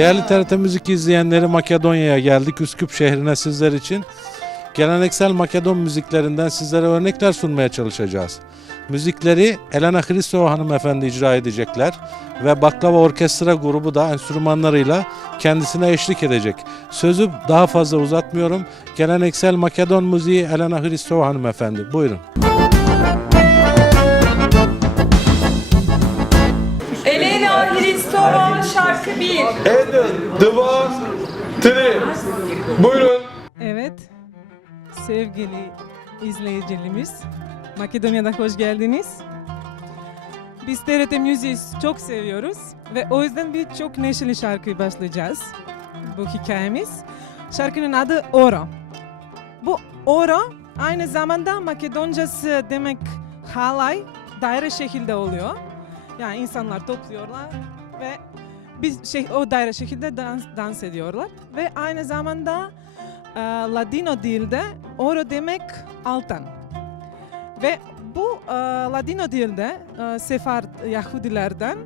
Değerli TRT Müzik izleyenleri, Makedonya'ya geldik, Üsküp şehrine sizler için. Geleneksel Makedon müziklerinden sizlere örnekler sunmaya çalışacağız. Müzikleri Elena Hristova hanımefendi icra edecekler ve Baklava Orkestra grubu da enstrümanlarıyla kendisine eşlik edecek. Sözü daha fazla uzatmıyorum. Geleneksel Makedon müziği Elena Hristova hanımefendi. Buyurun. Elena Hristova şarkı 1. 1, 2, 3. Buyurun. Evet, sevgili izleyicilerimiz, Makedonya'da hoş geldiniz. Biz TRT Müziği çok seviyoruz ve o yüzden bir çok neşeli şarkı başlayacağız. Bu hikayemiz. Şarkının adı Oro. Bu Oro aynı zamanda Makedoncası demek halay, daire şekilde oluyor. Yani insanlar topluyorlar ve o daire şekilde dans ediyorlar. Ve aynı zamanda Ladino dilde Oro demek altan. Ve bu Ladino dilde Sefard Yahudilerden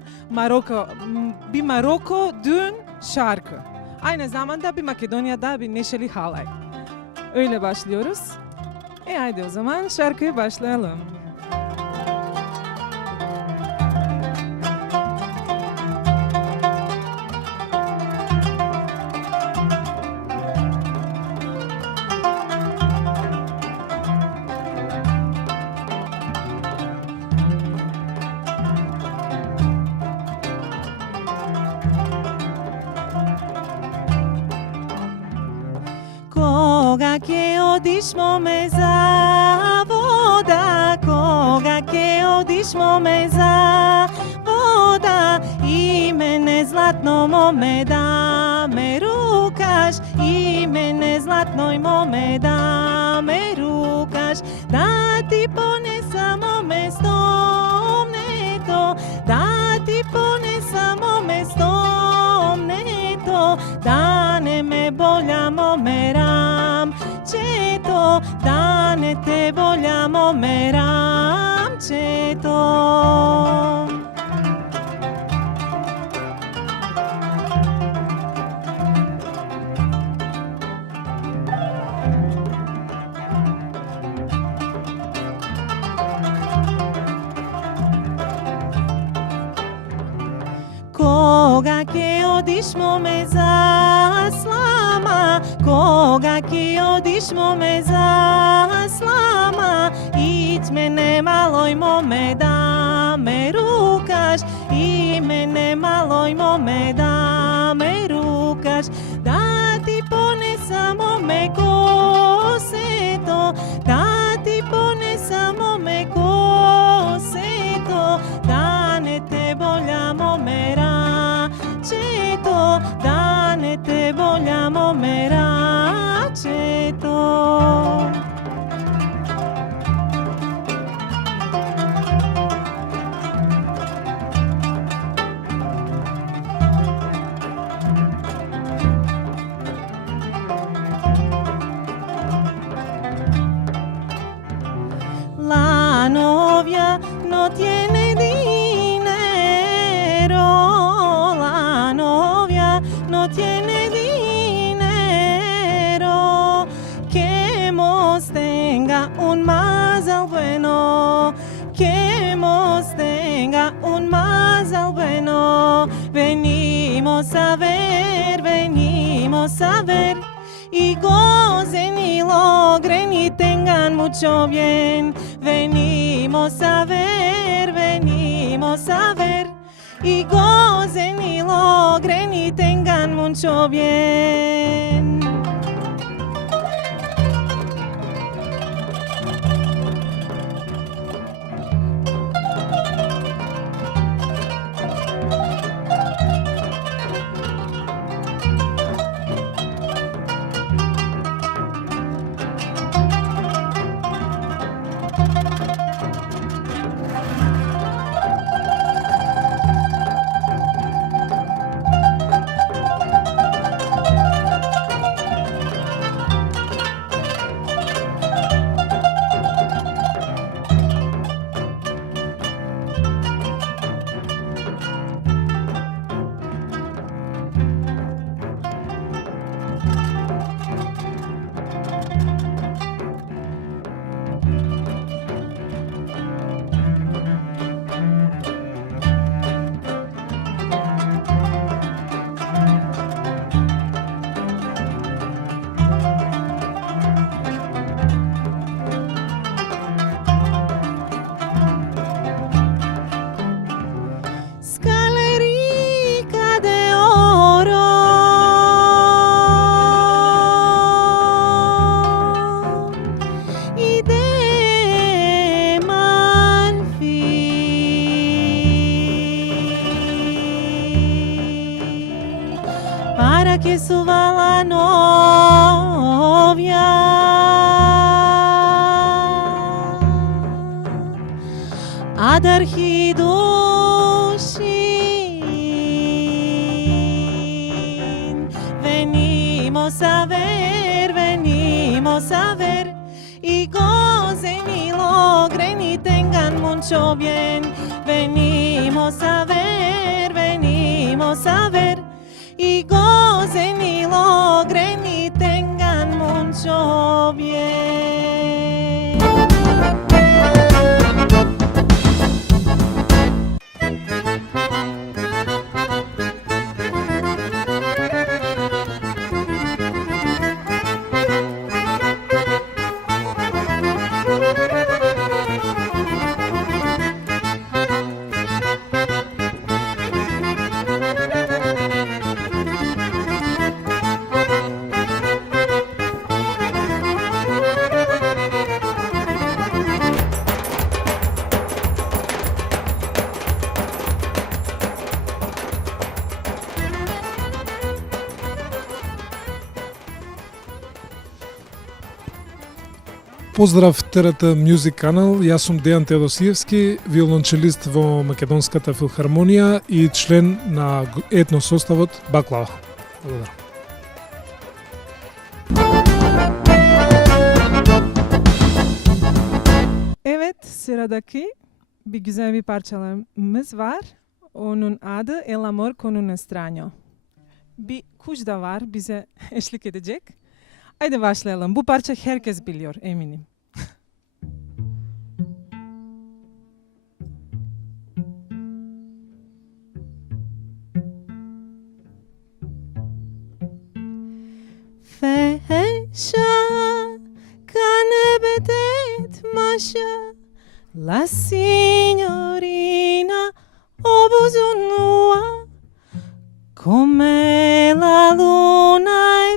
bir Maroko düğün şarkı. Aynı zamanda bir Makedonya'da bir neşeli halay. Öyle başlıyoruz. Haydi o zaman şarkıya başlayalım. Koga ke odishmo me za voda, koga ke odishmo me za voda, i mene zlatno mome da me rukaš, i mene zlatnoj mome da me rukaš, da ti ponesam mome stom neto, da ti ponesam mome stom neto, da ne me boljamo meram četo, da ne te boljamo meram četo. Koga ke odishmo me za slama, koga ke odishmo me za slama, ić mene maloj mome da me rukaš, i mene maloj mome da me rukaš, da ti ponesam mome koseto, da ti ponesam mome koseto, da ne te boljamo mera četo, da ne te boljamo mera četo. La novia no tiene dinero, la novia no tiene dinero, queremos tenga un mazal bueno, queremos tenga un mazal bueno, venimos a ver, y gocen y logren y tengan mucho bien. Venimos a ver, y gocen y logren y tengan mucho bien. adarhi Venimos a ver y gocen y logren y tengan mucho bien. Venimos a ver y gocen y logren y tengan mucho bien. Поздрав ТРТ Music Канал, јас сум Дејан Теодосиевски, виолончелист во Македонската филхармонија и член на етно составот Баклава. Благодарам. Evet, sıradaki bir güzel bir parçalarımız var. Onun adı El Amor con un Extraño. Bir kuş da var bize eşlik edecek. Haydi başlayalım. Bu parça herkes biliyor eminim. Fecha canebetet masha la signorina obuzunua come la luna e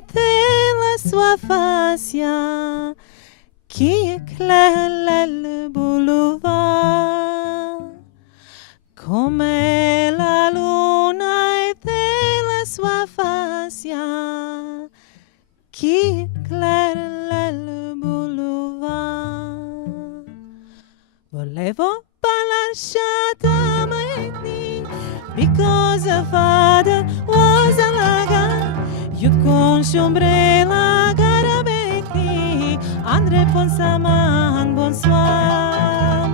la sua faccia che eclala il boulevard come la luna e la sua faccia che eclala il boulevard. Volevo parlar mai because her father was a lager. You conosci umbrella garabeti Andre Ponsaman bonsoir.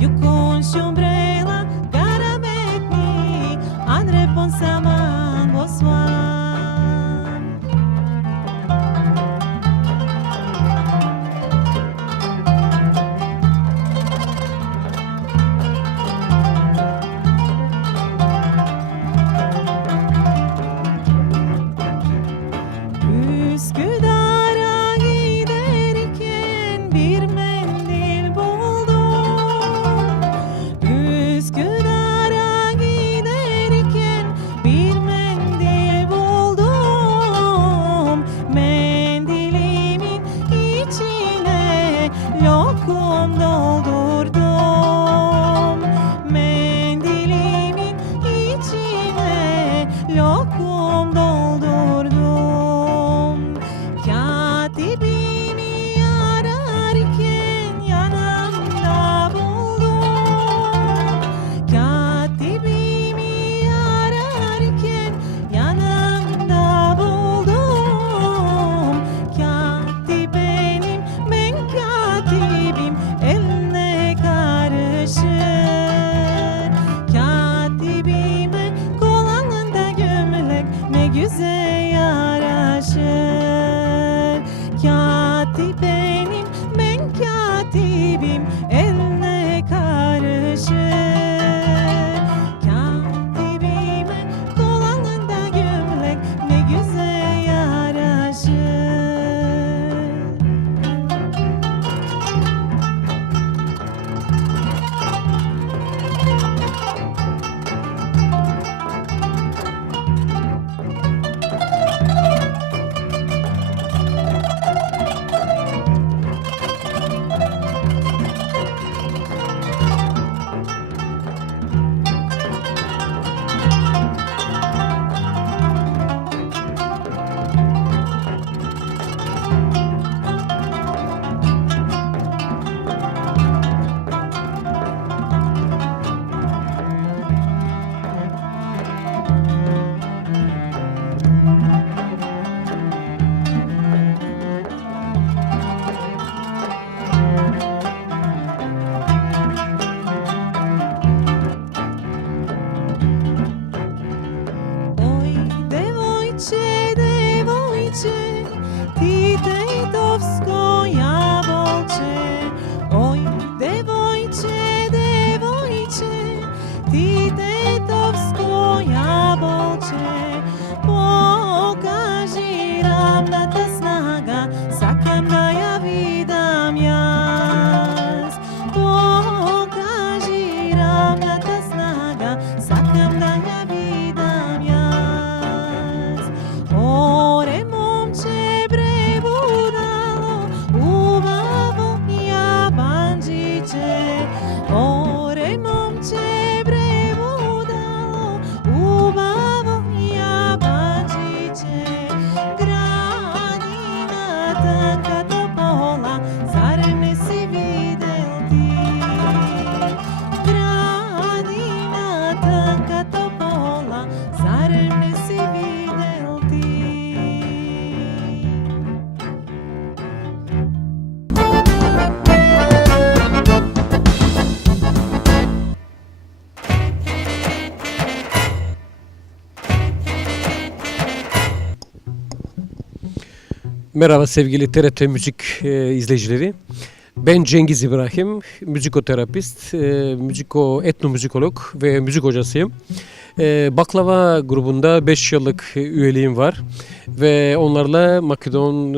You conosci umbrella garabeti Andre Ponsaman bonsoir. Üsküdar'a giderken bir mendil buldum. Üsküdar'a giderken bir mendil buldum. Mendilimin içine lokum doldurdum. Mendilimin içine lokum doldurdum. Katibimi ararken yanımda buldum. Katibimi ararken yanımda buldum. Katip benim, ben katibim, eline Merhaba sevgili TRT Müzik izleyicileri. Ben Cengiz İbrahim, müzikoterapist, etnomüzikolog ve müzik hocasıyım. Baklava grubunda 5 yıllık üyeliğim var ve onlarla Makedon,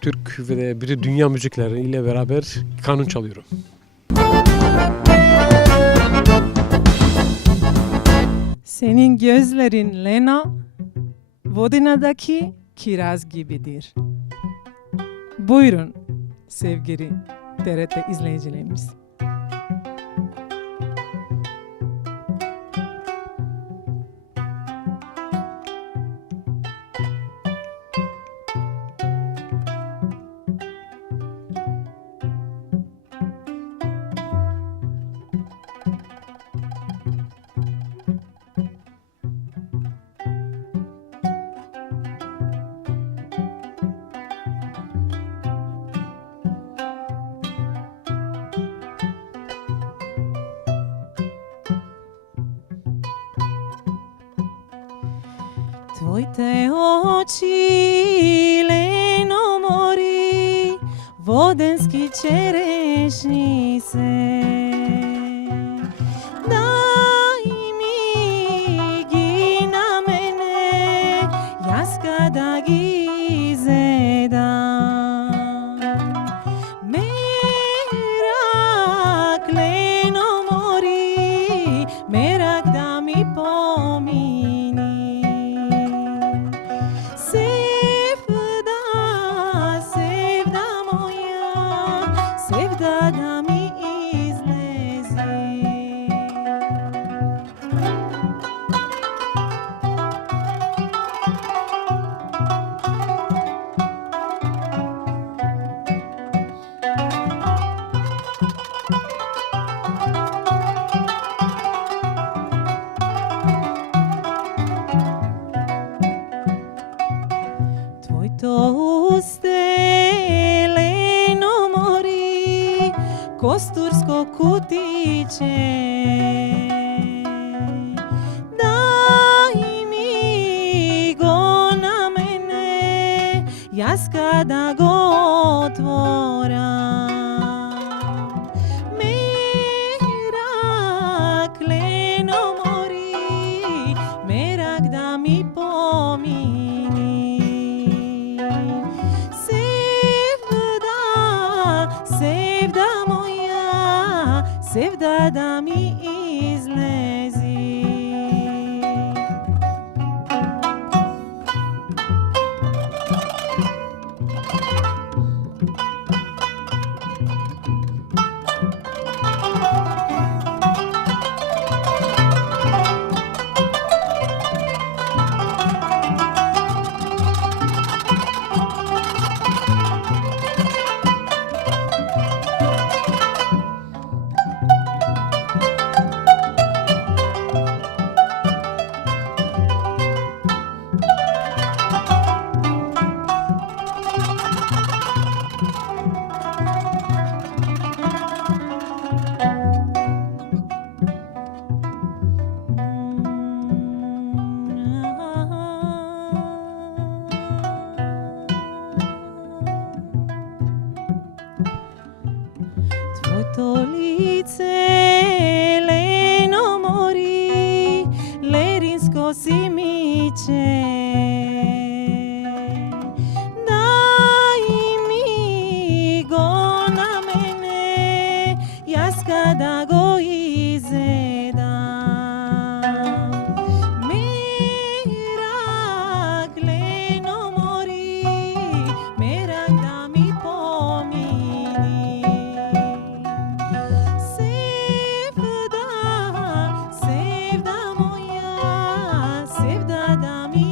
Türk ve bir de dünya müzikleriyle beraber kanun çalıyorum. Senin gözlerin Lena, Vodina'daki kiraz gibidir. Buyurun sevgili TRT izleyicilerimiz. Твоите очи, лено мори, воденски черешни се. Дай ми ги на мене, јас када ги зедам. Мерак, лено мори, мерак да ми помини. Sevda da mi izlezi. Твоето усте костурско кутиче. Дай ми го на мене, јас када го отворам. Мерак, лено мори, мерак да ми помини. Sevda sevda da mi izlezi. Твоето лице, лено мори, леринско си миче. Дай ми го на мене, јас када го изедам. Мерак, лено мори, мерак да ми помини. Sevda moja, sevda da mi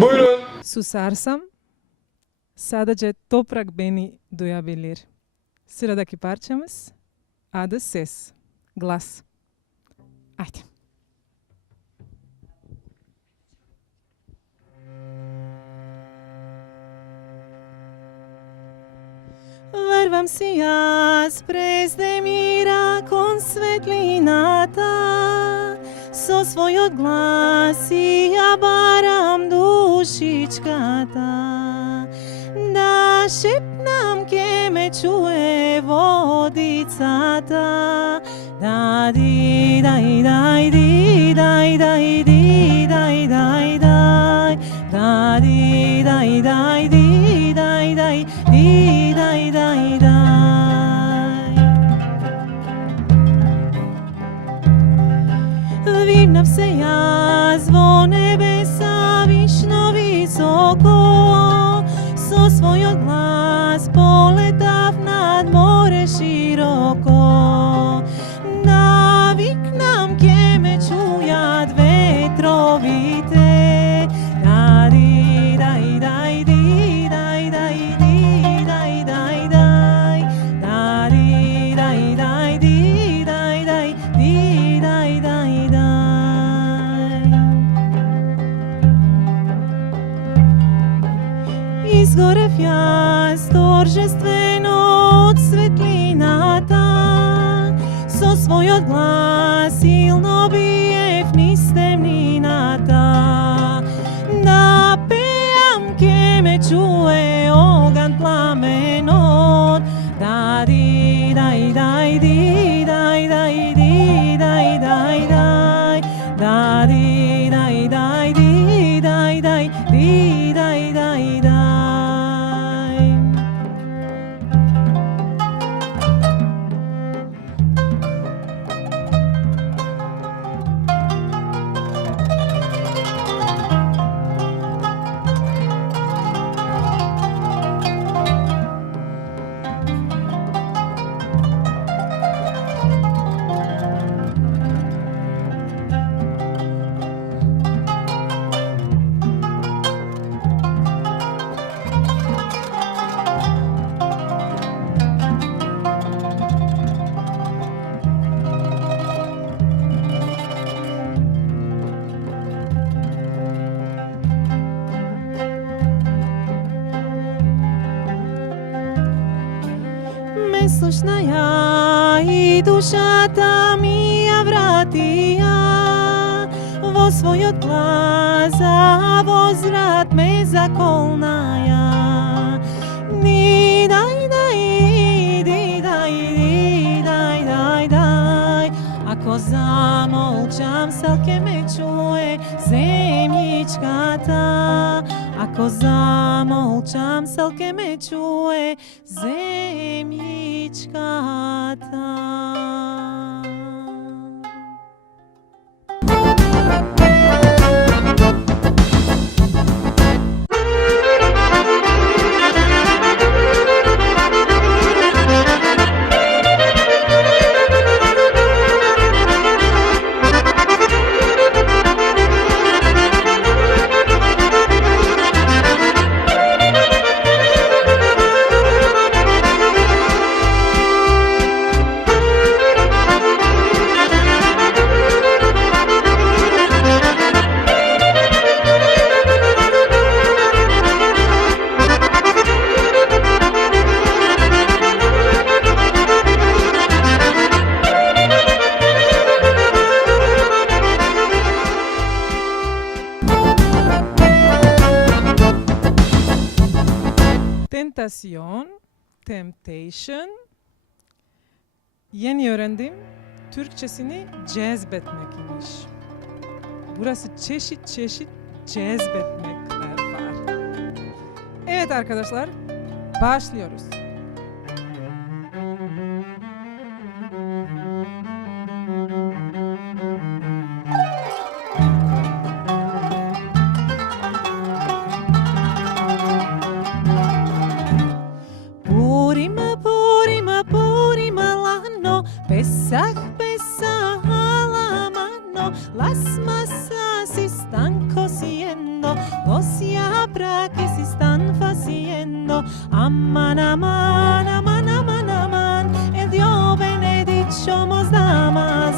Buyurun. Susarsam, sadece toprak beni duyabilir. Sıradaki parçamız adı ses, glas. Haydi. Врвам си јас през демира кон светлината, со својот глас и ја барам душичката. Да шепнам ке ме чуе водицата. Да ди дај дај ди дај дај ди дај дај дај. Да ди дај дај ди дај дај ди дај дај дај. Вигнав се јас во небеса вишно високо, со својот глас полетав над море широко. Да викнам ке ме чујат ветровите. Да ди дај дај ди дај дај ди дај дај дај. Да ди дај дај ди дај дај ди дај дај дај. Изгорев јас торжествено од светлината, со својот глас силно биев низ темнината. Да пеам ке ме чуе оган пламенот. Да ди дај дај ди дај дај ди дај дај дај. Да ди дај дај ди дај дај ди дај дај дај. Слушна ја и душата ми ја вратија во својот глас, а возврат ме заколнаја. Ди дај дај ди дај ди дај дај дај. Ако замолчам, сел ке ме чуе земјичката. Ако замолчам, сел ке ме чуе земјичката. Temptation. Yeni öğrendim. Türkçesini cezbetmek imiş. Burası çeşit çeşit cezbetmekler var. Evet arkadaşlar, başlıyoruz. Pesach, Pesach, a la mano, las masas están cociendo. sabrá que se están haciendo. Aman, aman, aman, aman, aman, el Dios benedicho nos da más.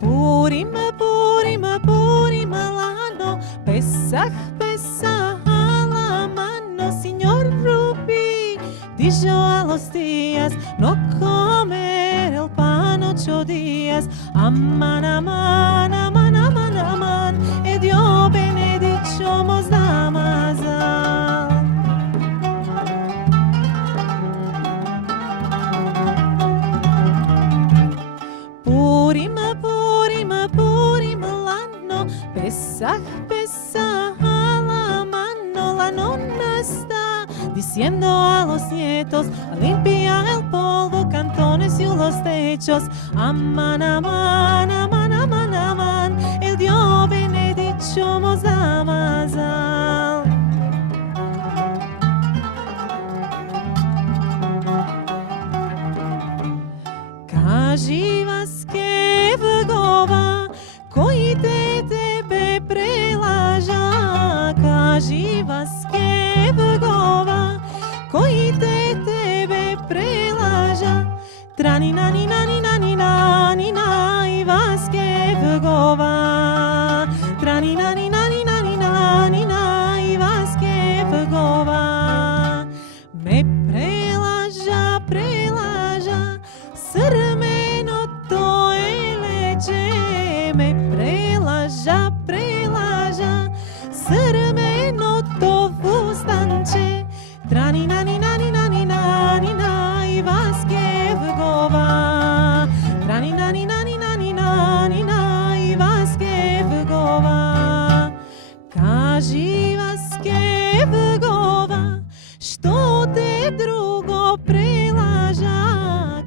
Purim, Purim, Purim, l'anno, Pesach, Pesach, la mano, Señor Rubi, dijo a los días, no comer el pan 8 días. Aman, aman, aman, aman, aman, el Dios benedicho nos da más. Purim, Purim, Purim, l'anno, Pesach, Pesach, la mano, la nonna está diciendo a los nietos, limpia el polvo, cantones y los techos. Aman, aman, aman, aman, aman, el Dios benedicho nos da más. Кажи васке вгова, кои те тебе прелажа. Кажи васке вгова, кои те тебе прелажа. Трани нани нани нани нани най васке вгова. Трани нани нани нани нани най васке вгова. Ме прелажа, прелажа, срменото е лече. Ме прелажа, прелажа, срменото в устанче. Трани нани нани нани нани най васке вгова. Трани нани нани нани нани най васке вгова. Кажи васке вгова, што те друго прелажа.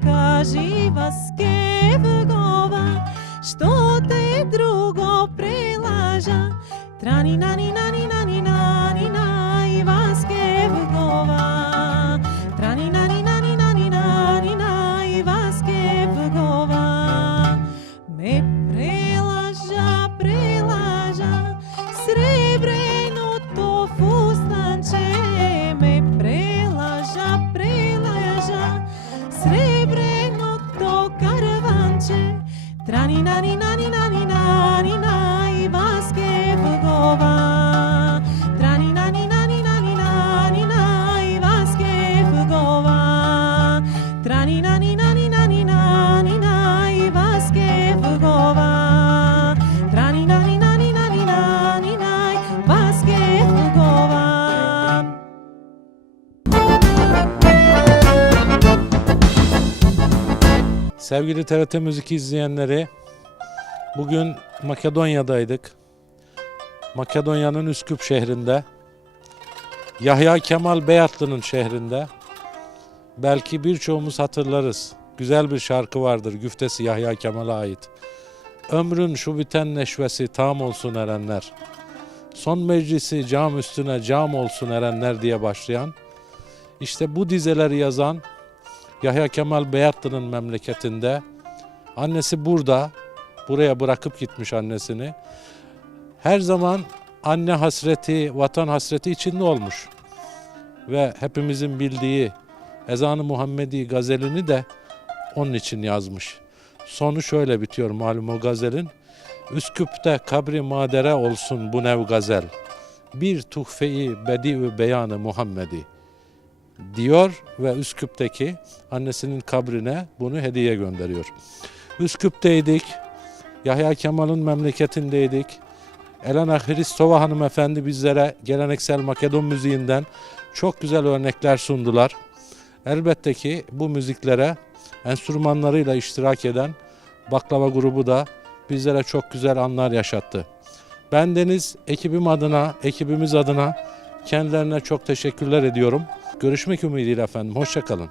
Кажи васке вгова, што те друго прелажа. Трани нани нани нани нани най васке вгова. Трани нани нани нани нани най васке вгова. Ме прелажа, прелажа, сребреното фустанче. Ме прелажа, прелажа, сребреното караванче. Трани нани нани нани нани най васке вгова. Трани нани нани нани нани най васке вгова. Трани нани нани нани нани най васке вгова. Трани нани нани нани нани най васке вгова. Sevgili TRT Müzik izleyenleri, bugün Makedonya'daydık. Makedonya'nın Üsküp şehrinde, Yahya Kemal Beyatlı'nın şehrinde. Belki birçoğumuz hatırlarız. Güzel bir şarkı vardır, güftesi Yahya Kemal'a ait. Ömrün şu biten neşvesi tam olsun erenler. Son meclisi cam üstüne cam olsun erenler diye başlayan. İşte bu dizeleri yazan Yahya Kemal Beyatlı'nın memleketinde. Annesi burada, buraya bırakıp gitmiş annesini. Her zaman anne hasreti, vatan hasreti içinde olmuş. Ve hepimizin bildiği Ezan-ı Muhammedi gazelini de onun için yazmış. Sonu şöyle bitiyor malum o gazelin. Üsküp'te kabri madere olsun bu nev gazel. Bir tuhfe-i bedi-ü beyanı Muhammedi diyor ve Üsküp'teki annesinin kabrine bunu hediye gönderiyor. Üsküp'teydik, Yahya Kemal'in memleketindeydik. Elena Hristova hanımefendi bizlere geleneksel Makedon müziğinden çok güzel örnekler sundular. Elbette ki bu müziklere enstrümanlarıyla iştirak eden Baklava grubu da bizlere çok güzel anlar yaşattı. Bendeniz ekibimiz adına kendilerine çok teşekkürler ediyorum. Görüşmek ümidiyle efendim. Hoşça kalın.